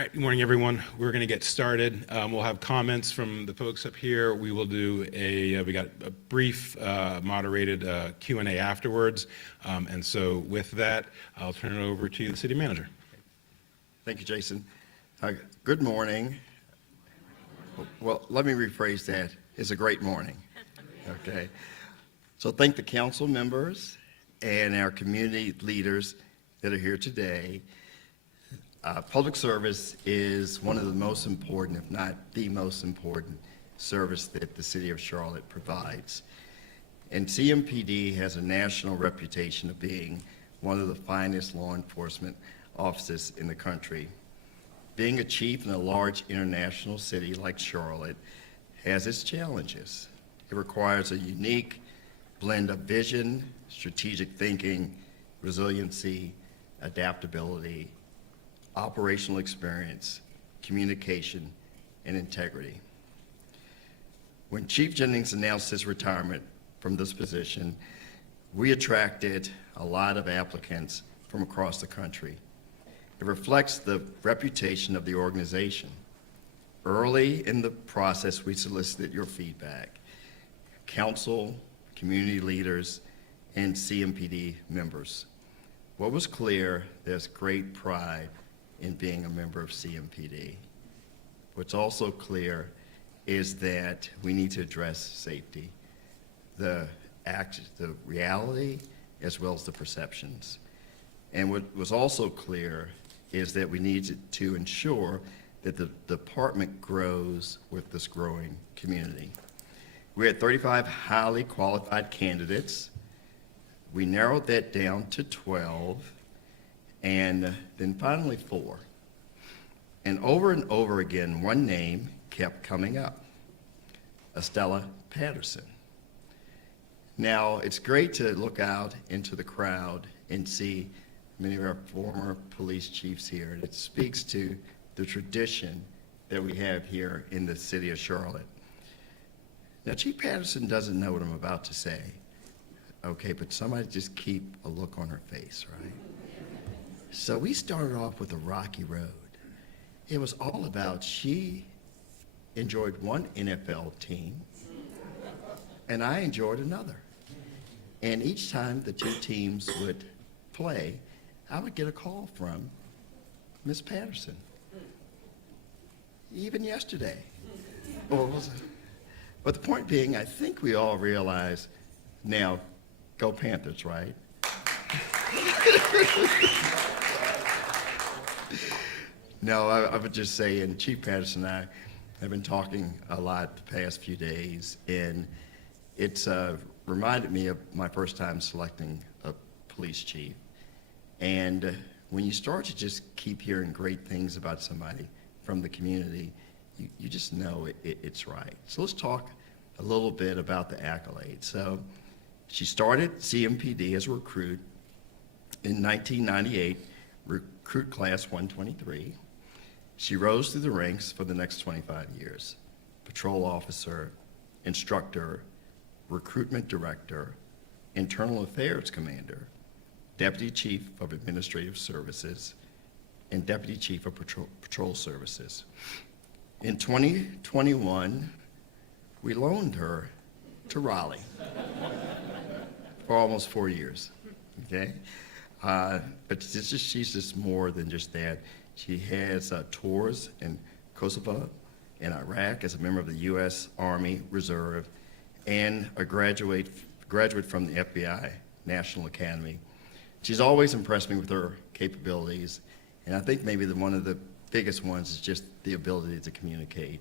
All right, good morning, everyone. We're going to get started. We'll have comments from the folks up here. We will do we got a brief moderated Q&A afterwards. And so with that, I'll turn it over to the city manager. Thank you, Jason. Good morning. Well, let me rephrase that. It's a great morning. Okay. So thank the council members and our community leaders that are here today. Public service is one of the most important, if not the most important, service that the city of Charlotte provides. And CMPD has a national reputation of being one of the finest law enforcement offices in the country. Being a chief in a large international city like Charlotte has its challenges. It requires a unique blend of vision, strategic thinking, resiliency, adaptability, operational experience, communication, and integrity. When Chief Jennings announced his retirement from this position, we attracted a lot of applicants from across the country. It reflects the reputation of the organization. Early in the process, we solicited your feedback. Council, community leaders, and CMPD members. What was clear, there's great pride in being a member of CMPD. What's also clear is that we need to address safety, the reality as well as the perceptions. And what was also clear is that we need to ensure that the department grows with this growing community. We had 35 highly qualified candidates. We narrowed that down to 12, and then finally 4. And over again, one name kept coming up, Estella Patterson. Now, it's great to look out into the crowd and see many of our former police chiefs here. And it speaks to the tradition that we have here in the city of Charlotte. Now, Chief Patterson doesn't know what I'm about to say, okay, but somebody just keep a look on her face, right? So we started off with a rocky road. It was all about she enjoyed one NFL team, and I enjoyed another. And each time the two teams would play, I would get a call from Miss Patterson. Even yesterday. Or was it? But the point being, I think we all realize now, go Panthers, right? No, I would just say, and Chief Patterson and I have been talking a lot the past few days, and it's reminded me of my first time selecting a police chief. And when you start to just keep hearing great things about somebody from the community, you just know it's right. So let's talk a little bit about the accolades. So she started CMPD as a recruit in 1998, recruit class 123. She rose through the ranks for the next 25 years. Patrol officer, instructor, recruitment director, internal affairs commander, deputy chief of administrative services, and deputy chief of patrol services. In 2021, we loaned her to Raleigh for almost 4 years, okay? But she's just more than just that. She has tours in Kosovo and Iraq as a member of the U.S. Army Reserve and a graduate from the FBI National Academy. She's always impressed me with her capabilities, and I think maybe one of the biggest ones is just the ability to communicate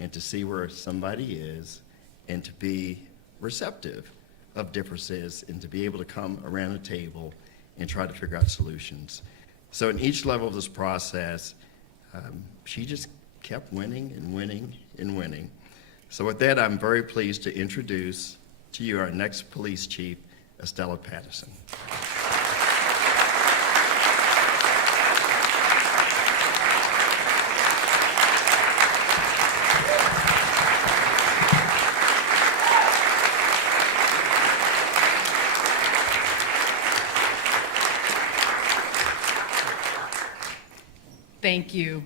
and to see where somebody is and to be receptive of differences and to be able to come around a table and try to figure out solutions. So in each level of this process, she just kept winning and winning and winning. So with that, I'm very pleased to introduce to you our next police chief, Estella Patterson. Thank you.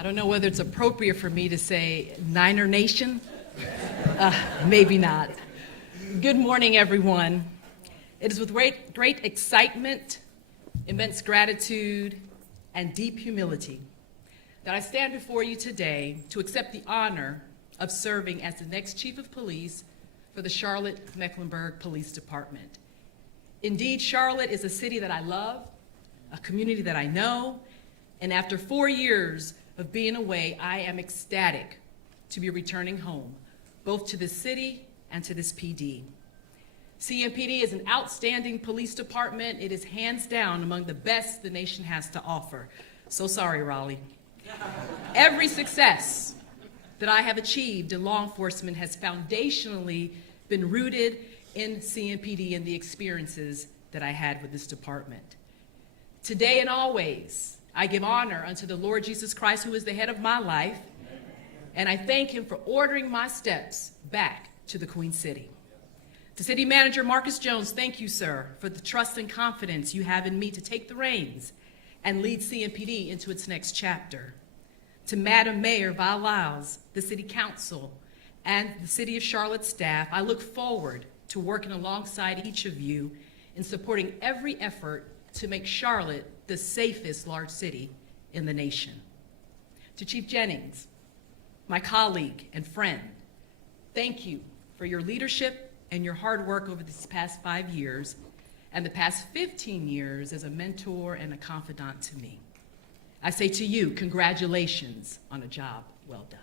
I don't know whether it's appropriate for me to say Niner Nation. Maybe not. Good morning, everyone. It is with great excitement, immense gratitude, and deep humility that I stand before you today to accept the honor of serving as the next Chief of Police for the Charlotte-Mecklenburg Police Department. Indeed, Charlotte is a city that I love, a community that I know, and after 4 years of being away, I am ecstatic to be returning home, both to this city and to this PD. CMPD is an outstanding police department. It is hands down among the best the nation has to offer. So sorry, Raleigh. Every success that I have achieved in law enforcement has foundationally been rooted in CMPD and the experiences that I had with this department. Today and always, I give honor unto the Lord Jesus Christ, who is the head of my life, and I thank him for ordering my steps back to the Queen City. To City Manager Marcus Jones, thank you, sir, for the trust and confidence you have in me to take the reins and lead CMPD into its next chapter. To Madam Mayor Val Lyles, the City Council, and the City of Charlotte staff, I look forward to working alongside each of you in supporting every effort to make Charlotte the safest large city in the nation. To Chief Jennings, my colleague and friend, thank you for your leadership and your hard work over these past 5 years and the past 15 years as a mentor and a confidant to me. I say to you, congratulations on a job well done.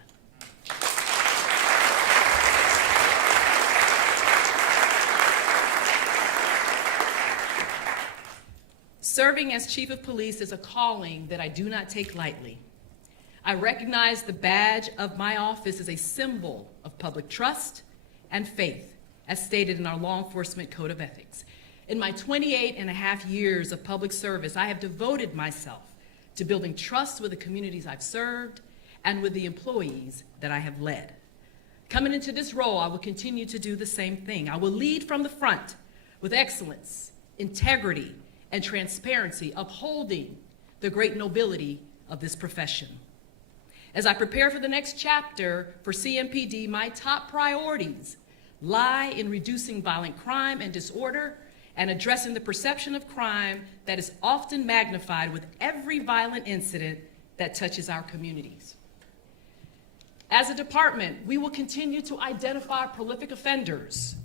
Serving as Chief of Police is a calling that I do not take lightly. I recognize the badge of my office as a symbol of public trust and faith, as stated in our law enforcement code of ethics. In my 28.5 years of public service, I have devoted myself to building trust with the communities I've served and with the employees that I have led. Coming into this role, I will continue to do the same thing. I will lead from the front with excellence, integrity, and transparency, upholding the great nobility of this profession. As I prepare for the next chapter for CMPD, my top priorities lie in reducing violent crime and disorder and addressing the perception of crime that is often magnified with every violent incident that touches our communities. As a department, we will continue to identify prolific offenders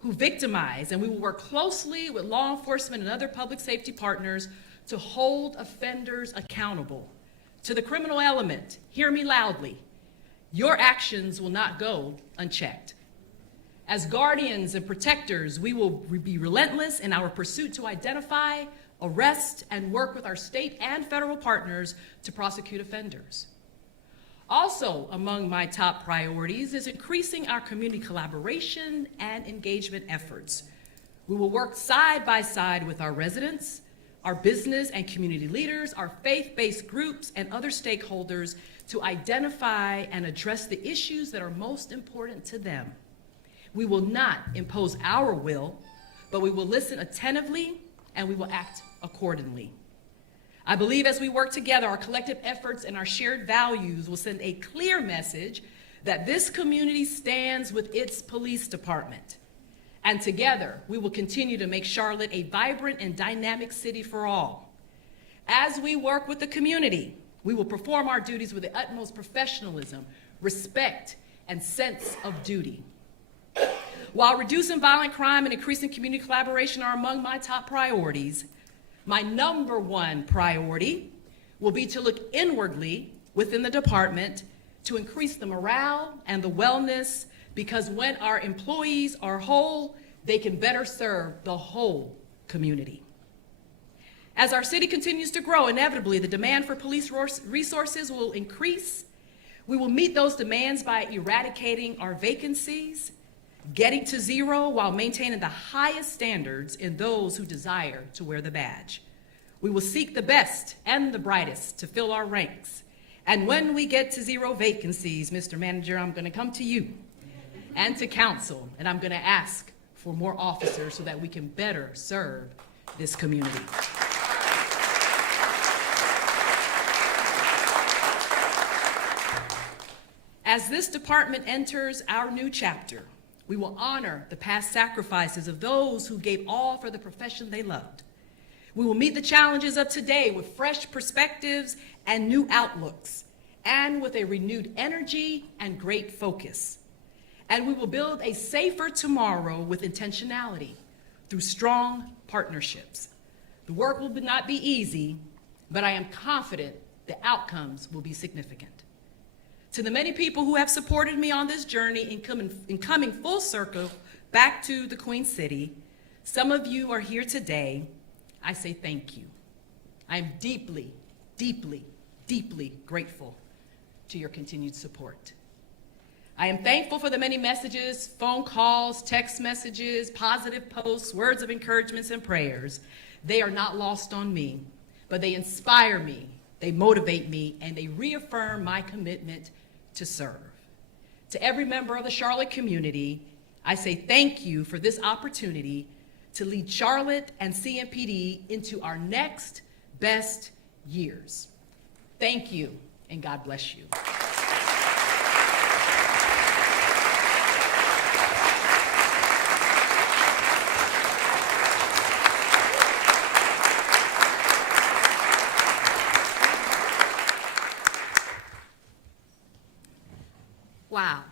who victimize, and we will work closely with law enforcement and other public safety partners to hold offenders accountable. To the criminal element, hear me loudly, your actions will not go unchecked. As guardians and protectors, we will be relentless in our pursuit to identify, arrest, and work with our state and federal partners to prosecute offenders. Also among my top priorities is increasing our community collaboration and engagement efforts. We will work side by side with our residents, our business and community leaders, our faith-based groups, and other stakeholders to identify and address the issues that are most important to them. We will not impose our will, but we will listen attentively and we will act accordingly. I believe as we work together, our collective efforts and our shared values will send a clear message that this community stands with its police department. And together, we will continue to make Charlotte a vibrant and dynamic city for all. As we work with the community, we will perform our duties with the utmost professionalism, respect, and sense of duty. While reducing violent crime and increasing community collaboration are among my top priorities, my number one priority will be to look inwardly within the department to increase the morale and the wellness, because when our employees are whole, they can better serve the whole community. As our city continues to grow, inevitably the demand for police resources will increase. We will meet those demands by eradicating our vacancies, getting to zero while maintaining the highest standards in those who desire to wear the badge. We will seek the best and the brightest to fill our ranks. And when we get to zero vacancies, Mr. Manager, I'm going to come to you and to council, and I'm going to ask for more officers so that we can better serve this community. As this department enters our new chapter, we will honor the past sacrifices of those who gave all for the profession they loved. We will meet the challenges of today with fresh perspectives and new outlooks, and with a renewed energy and great focus. And we will build a safer tomorrow with intentionality through strong partnerships. The work will not be easy, but I am confident the outcomes will be significant. To the many people who have supported me on this journey in coming full circle back to the Queen City, some of you are here today, I say thank you. I am deeply, deeply, deeply grateful to your continued support. I am thankful for the many messages, phone calls, text messages, positive posts, words of encouragement, and prayers. They are not lost on me, but they inspire me, they motivate me, and they reaffirm my commitment to serve. To every member of the Charlotte community, I say thank you for this opportunity to lead Charlotte and CMPD into our next best years. Thank you, and God bless you. Wow.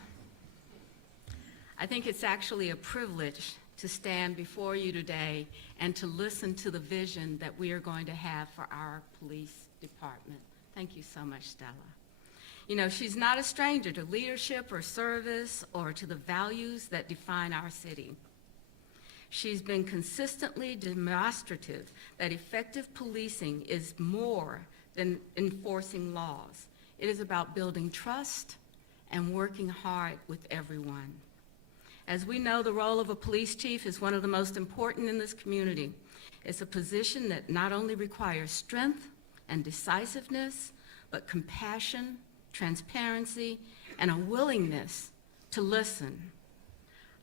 I think it's actually a privilege to stand before you today and to listen to the vision that we are going to have for our police department. Thank you so much, Stella. You know, she's not a stranger to leadership or service or to the values that define our city. She's been consistently demonstrative that effective policing is more than enforcing laws. It is about building trust and working hard with everyone. As we know, the role of a police chief is one of the most important in this community. It's a position that not only requires strength and decisiveness, but compassion, transparency, and a willingness to listen.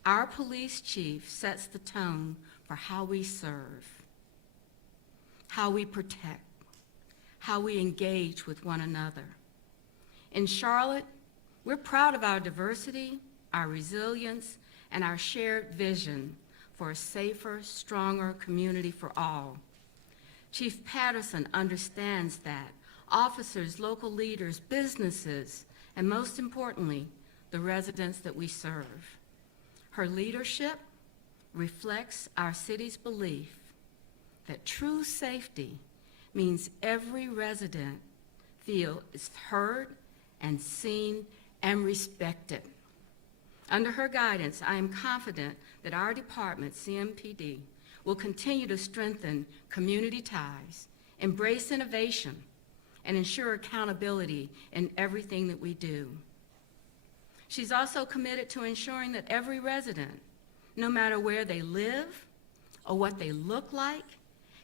Our police chief sets the tone for how we serve, how we protect, how we engage with one another. In Charlotte, we're proud of our diversity, our resilience, and our shared vision for a safer, stronger community for all. Chief Patterson understands that officers, local leaders, businesses, and most importantly, the residents that we serve. Her leadership reflects our city's belief that true safety means every resident feels heard and seen and respected. Under her guidance, I am confident that our department, CMPD, will continue to strengthen community ties, embrace innovation, and ensure accountability in everything that we do. She's also committed to ensuring that every resident, no matter where they live or what they look like,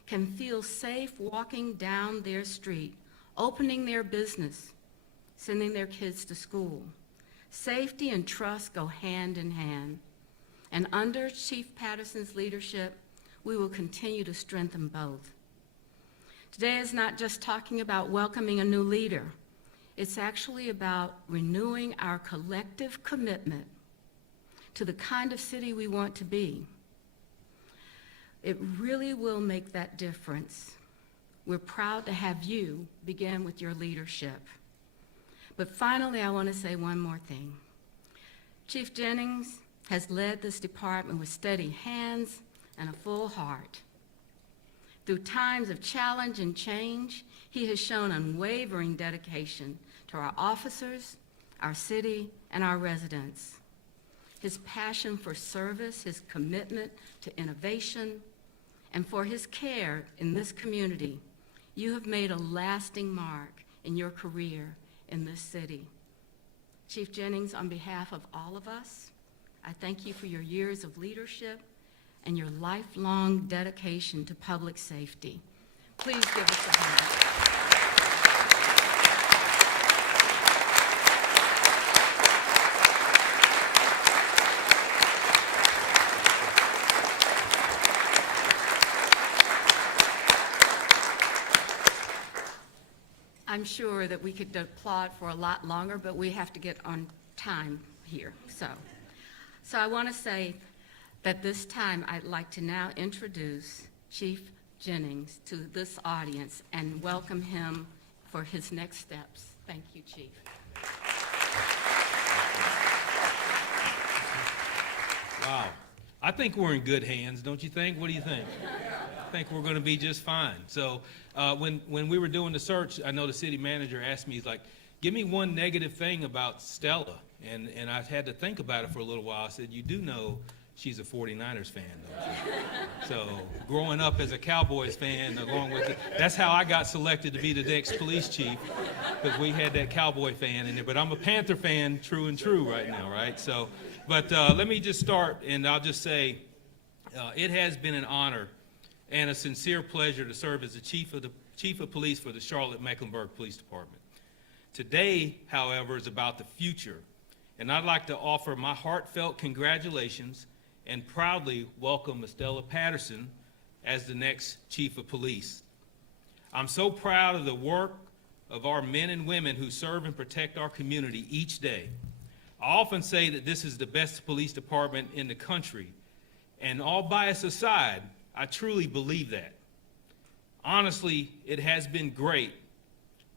can feel safe walking down their street, opening their business, sending their kids to school. Safety and trust go hand in hand. And under Chief Patterson's leadership, we will continue to strengthen both. Today is not just talking about welcoming a new leader. It's actually about renewing our collective commitment to the kind of city we want to be. It really will make that difference. We're proud to have you begin with your leadership. But finally, I want to say one more thing. Chief Jennings has led this department with steady hands and a full heart. Through times of challenge and change, he has shown unwavering dedication to our officers, our city, and our residents. His passion for service, his commitment to innovation, and for his care in this community, you have made a lasting mark in your career in this city. Chief Jennings, on behalf of all of us, I thank you for your years of leadership and your lifelong dedication to public safety. Please give us a hand. I'm sure that we could applaud for a lot longer, but we have to get on time here. So I want to say that this time I'd like to now introduce Chief Jennings to this audience and welcome him for his next steps. Thank you, Chief. Wow. I think we're in good hands, don't you think? What do you think? I think we're going to be just fine. So when we were doing the search, I know the city manager asked me, he's like, give me one negative thing about Stella. And I had to think about it for a little while. I said, you do know she's a 49ers fan, don't you? So growing up as a Cowboys fan, along with it, that's how I got selected to be the next police chief, because we had that Cowboy fan in there. But I'm a Panther fan, true and true right now, right? So, but let me just start, and I'll just say, it has been an honor and a sincere pleasure to serve as the chief of police for the Charlotte-Mecklenburg Police Department. Today, however, is about the future, and I'd like to offer my heartfelt congratulations and proudly welcome Estella Patterson as the next chief of police. I'm so proud of the work of our men and women who serve and protect our community each day. I often say that this is the best police department in the country, and all bias aside, I truly believe that. Honestly, it has been great,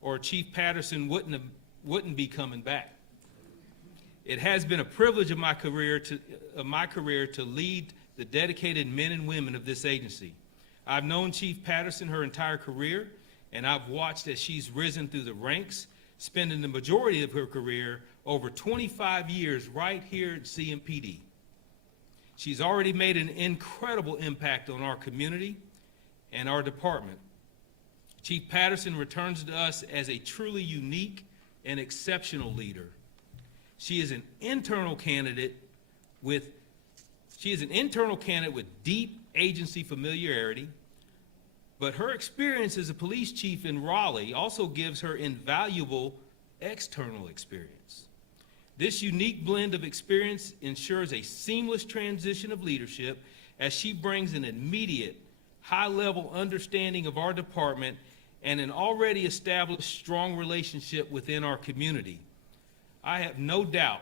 or Chief Patterson wouldn't be coming back. It has been a privilege of my career to lead the dedicated men and women of this agency. I've known Chief Patterson her entire career, and I've watched as she's risen through the ranks, spending the majority of her career, over 25 years, right here at CMPD. She's already made an incredible impact on our community and our department. Chief Patterson returns to us as a truly unique and exceptional leader. She is an internal candidate with deep agency familiarity, but her experience as a police chief in Raleigh also gives her invaluable external experience. This unique blend of experience ensures a seamless transition of leadership as she brings an immediate, high-level understanding of our department and an already established strong relationship within our community. I have no doubt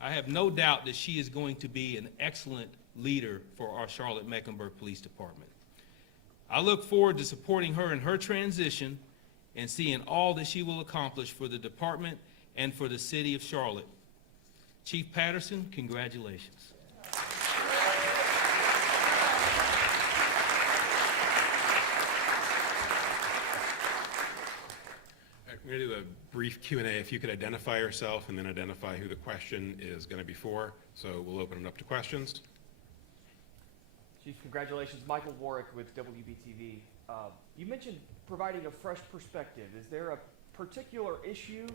that she is going to be an excellent leader for our Charlotte-Mecklenburg Police Department. I look forward to supporting her in her transition and seeing all that she will accomplish for the department and for the city of Charlotte. Chief Patterson, congratulations. We're going to do a brief Q&A. If you could identify yourself and then identify who the question is going to be for. So we'll open it up to questions. Chief, congratulations. Michael Warwick with WBTV. You mentioned providing a fresh perspective. Is there a particular issue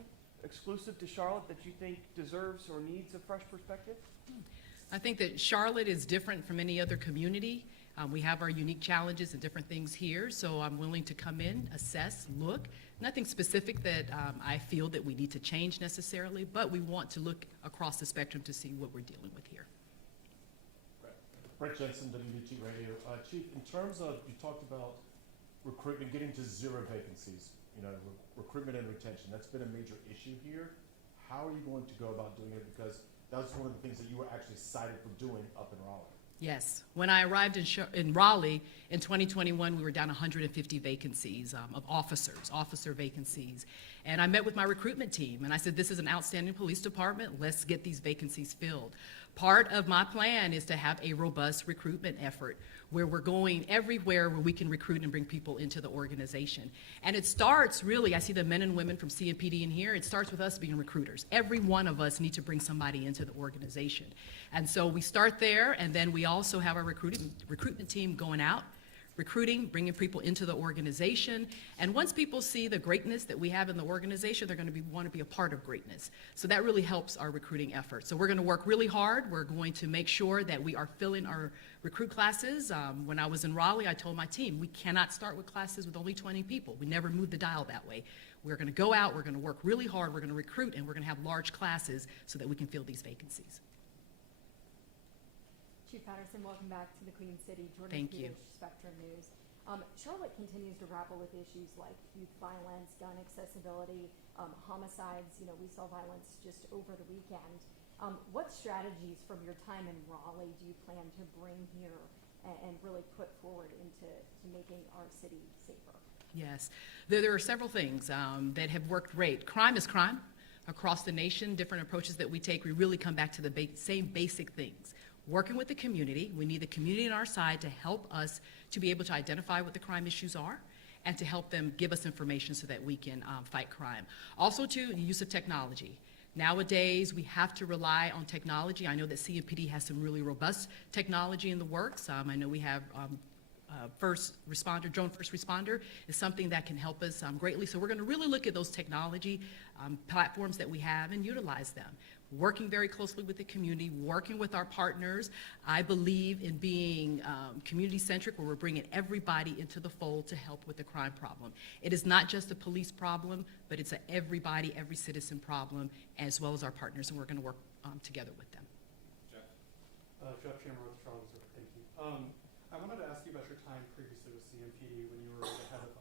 exclusive to Charlotte that you think deserves or needs a fresh perspective? I think that Charlotte is different from any other community. We have our unique challenges and different things here, so I'm willing to come in, assess, look. Nothing specific that I feel that we need to change necessarily, but we want to look across the spectrum to see what we're dealing with here. Brett Jensen, WBT Radio. Chief, in terms of, you talked about recruitment, getting to 0 vacancies, recruitment and retention. That's been a major issue here. How are you going to go about doing it? Because that was one of the things that you were actually cited for doing up in Raleigh. Yes. When I arrived in Raleigh in 2021, we were down 150 vacancies of officer vacancies. And I met with my recruitment team, and I said, this is an outstanding police department. Let's get these vacancies filled. Part of my plan is to have a robust recruitment effort where we're going everywhere where we can recruit and bring people into the organization. And it starts really, I see the men and women from CMPD in here, it starts with us being recruiters. Every one of us need to bring somebody into the organization. And so we start there, and then we also have our recruitment team going out, recruiting, bringing people into the organization. And once people see the greatness that we have in the organization, they're going to want to be a part of greatness. So that really helps our recruiting effort. So we're going to work really hard. We're going to make sure that we are filling our recruit classes. When I was in Raleigh, I told my team, we cannot start with classes with only 20 people. We never moved the dial that way. We're going to go out, we're going to work really hard, we're going to recruit, and we're going to have large classes so that we can fill these vacancies. Chief Patterson, welcome back to the Queen City. Jordan Thank Peters, you. Spectrum News. Charlotte continues to grapple with issues like youth violence, gun accessibility, homicides. You know, we saw violence just over the weekend. What strategies from your time in Raleigh do you plan to bring here and really put forward into making our city safer? Yes, there are several things that have worked great. Crime is crime across the nation, different approaches that we take. We really come back to the same basic things. Working with the community, we need the community on our side to help us to be able to identify what the crime issues are and to help them give us information so that we can fight crime. Also, too, the use of technology. Nowadays, we have to rely on technology. I know that CMPD has some really robust technology in the works. I know we have drone first responder is something that can help us greatly. So we're going to really look at those technology platforms that we have and utilize them. Working very closely with the community, working with our partners. I believe in being community-centric, where we're bringing everybody into the fold to help with the crime problem. It is not just a police problem, but it's a everybody, every citizen problem, as well as our partners, and we're going to work together with them. Jeff Chamber with Charlotte, thank you. I wanted to ask you about your time previously with CMPD when you were the head of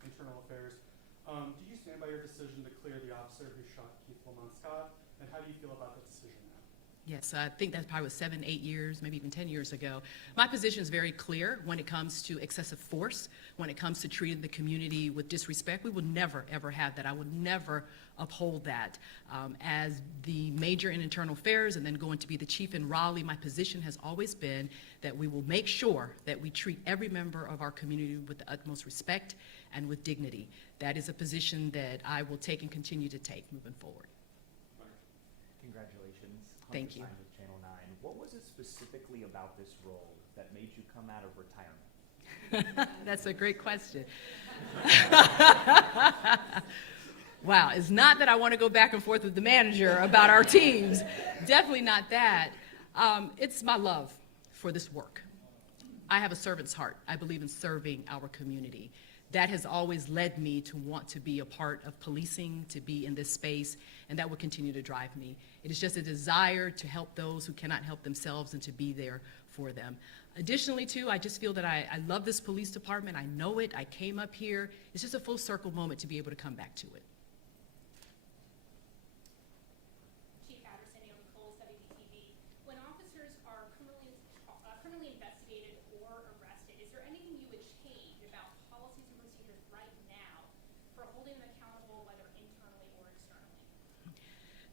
internal affairs. Do you stand by your decision to clear the officer who shot Keith Lamont Scott, and how do you feel about that decision now? Yes, I think that probably was 7, 8 years, maybe even 10 years ago. My position is very clear when it comes to excessive force, when it comes to treating the community with disrespect. We will never, ever have that. I would never uphold that. As the major in internal affairs and then going to be the chief in Raleigh, my position has always been that we will make sure that we treat every member of our community with the utmost respect and with dignity. That is a position that I will take and continue to take moving forward. Congratulations. Thank you. Signed with Channel 9. What was it specifically about this role that made you come out of retirement? That's a great question. Wow, it's not that I want to go back and forth with the manager about our teams. Definitely not that. It's my love for this work. I have a servant's heart. I believe in serving our community. That has always led me to want to be a part of policing, to be in this space, and that will continue to drive me. It is just a desire to help those who cannot help themselves and to be there for them. Additionally, too, I just feel that I love this police department. I know it. I came up here. It's just a full circle moment to be able to come back to it. Chief Patterson, WBTV. When officers are criminally investigated or arrested, is there anything you would change about policies and procedures right now for holding them accountable, whether internally or externally?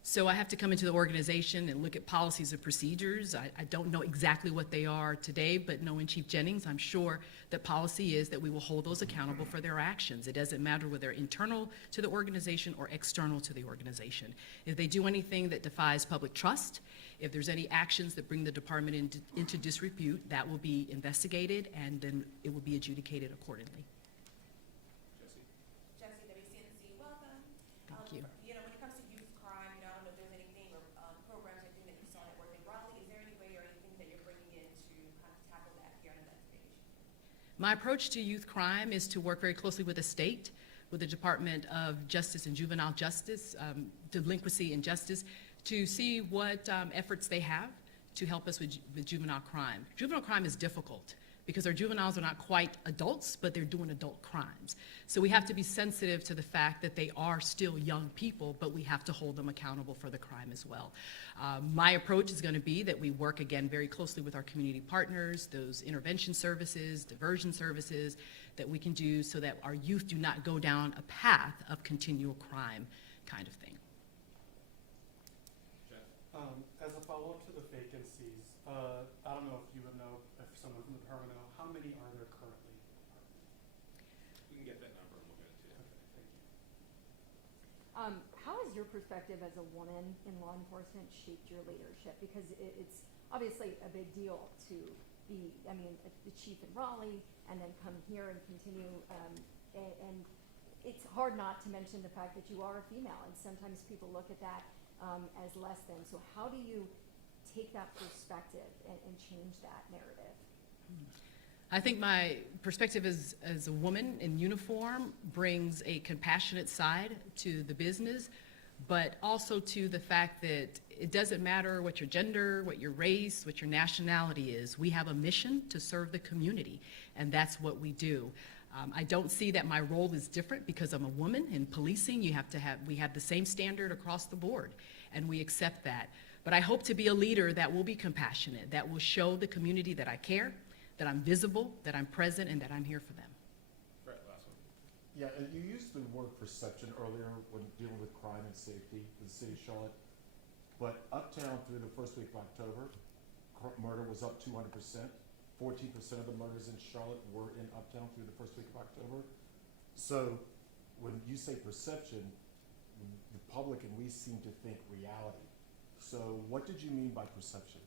So I have to come into the organization and look at policies and procedures. I don't know exactly what they are today, but knowing Chief Jennings, I'm sure that policy is that we will hold those accountable for their actions. It doesn't matter whether they're internal to the organization or external to the organization. If they do anything that defies public trust, if there's any actions that bring the department into disrepute, that will be investigated and then it will be adjudicated accordingly. Jesse, WCNC, welcome. Thank you. You know, when it comes to youth crime, you know, I don't know if there's anything or programs or anything that you saw that work in Raleigh. Is there any way or anything that you're bringing in to kind of tackle that here in investigation? My approach to youth crime is to work very closely with the state, with the Department of Justice and Juvenile Justice, Delinquency and Justice, to see what efforts they have to help us with juvenile crime. Juvenile crime is difficult because our juveniles are not quite adults, but they're doing adult crimes. So we have to be sensitive to the fact that they are still young people, but we have to hold them accountable for the crime as well. My approach is going to be that we work, again, very closely with our community partners, those intervention services, diversion services, that we can do so that our youth do not go down a path of continual crime kind of thing. As a follow-up to the vacancies, I don't know if you would know, if someone from the department know, how many are there currently? We can get that number and we'll get it to you. Okay, thank you. How has your perspective as a woman in law enforcement shaped your leadership? Because it's obviously a big deal to be, I mean, the chief in Raleigh and then come here and continue, and it's hard not to mention the fact that you are a female, and sometimes people look at that as less than. So how do you take that perspective and change that narrative? I think my perspective as a woman in uniform brings a compassionate side to the business, but also to the fact that it doesn't matter what your gender, what your race, what your nationality is. We have a mission to serve the community, and that's what we do. I don't see that my role is different because I'm a woman. In policing, we have the same standard across the board, and we accept that. But I hope to be a leader that will be compassionate, that will show the community that I care, that I'm visible, that I'm present, and that I'm here for them. Yeah, and you used the word perception earlier when dealing with crime and safety in the city of Charlotte. But uptown through the first week of October, murder was up 200%. 14% of the murders in Charlotte were in uptown through the first week of October. So when you say perception, the public and we seem to think reality. So what did you mean by perception?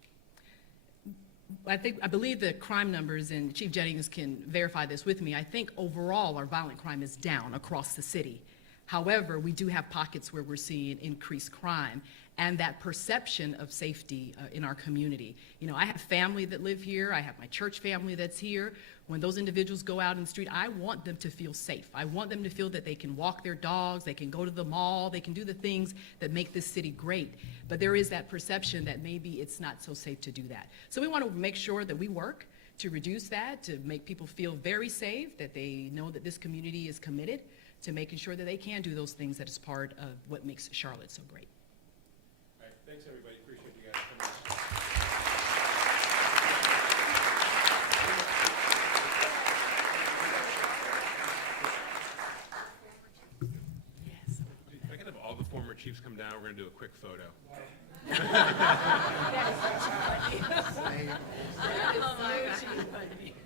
I believe the crime numbers, and Chief Jennings can verify this with me, I think overall our violent crime is down across the city. However, we do have pockets where we're seeing increased crime and that perception of safety in our community. You know, I have family that live here. I have my church family that's here. When those individuals go out in the street, I want them to feel safe. I want them to feel that they can walk their dogs, they can go to the mall, they can do the things that make this city great. But there is that perception that maybe it's not so safe to do that. So we want to make sure that we work to reduce that, to make people feel very safe, that they know that this community is committed to making sure that they can do those things that is part of what makes Charlotte so great. All right, thanks everybody, appreciate you guys coming. Yes. If I could have all the former chiefs come down, we're gonna do a quick photo. Oh my God.